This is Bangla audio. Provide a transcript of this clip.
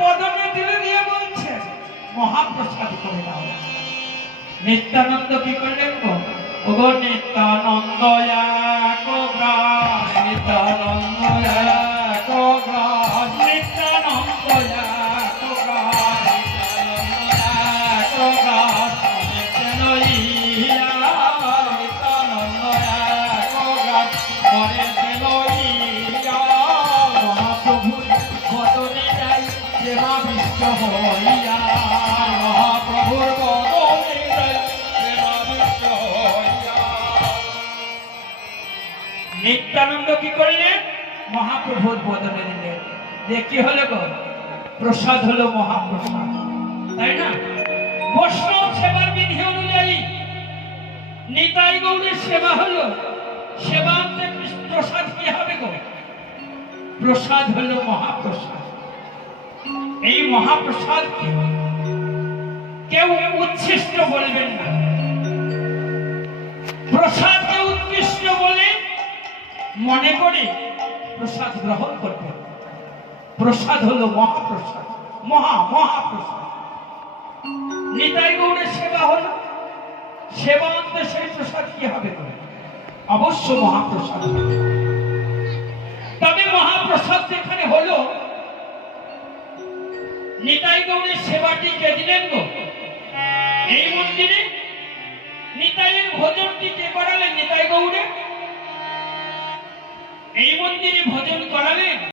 বদনে তুলে দিয়ে বলছে মহাপ্রসাদ করে দাও। নিত্যানন্দ কি করলেন গো? ওগো নিত্যানন্দ এক গ্রাস, নিত্যানন্দ এক গ্রাস, নিত্যানন্দ এক গ্রাস, নিত্যানন্দ এক গ্রাস, নিত্যানন্দ এক গ্রাস করে দিল ইয়া। মহাপ্রভুর বদনে যাই সেবা বিশ্ব হইয়া, মহাপ্রভুর বদনে যাই সেবা বিশ্ব হইয়া। নিত্যানন্দ কি করলেন? মহাপ্রভুর বদনে দিলেন। যে কি হলো গো? প্রসাদ হলো মহাপ্রসাদ, তাই না? বৈষ্ণব সেবার বিধি অনুযায়ী নিতাই গৌড়ের সেবা হলো। সেবান্তে প্রসাদ কি হবে গো? প্রসাদ হলো মহাপ্রসাদ। এই মহাপ্রসাদ কেউ উচ্ছিষ্ট বলবেন না, প্রসাদকে উৎকৃষ্ট বলে মনে করে প্রসাদ গ্রহণ করবে। প্রসাদ হলো মহাপ্রসাদ, মহাপ্রসাদ। নিতাই গৌড়ের সেবা হলো, সেবা অন্তে সেই প্রসাদ কি হবে? অবশ্য মহাপ্রসাদ হবে। তবে মহাপ্রসাদ যেখানে হলো, নিতাই গৌড়ের সেবাটি কে দিলেন গো? এই মন্দিরে নিতাইয়ের ভোজনটি কে করালেন? নিতাই গৌড়ে এই মন্দিরে ভোজন করালেন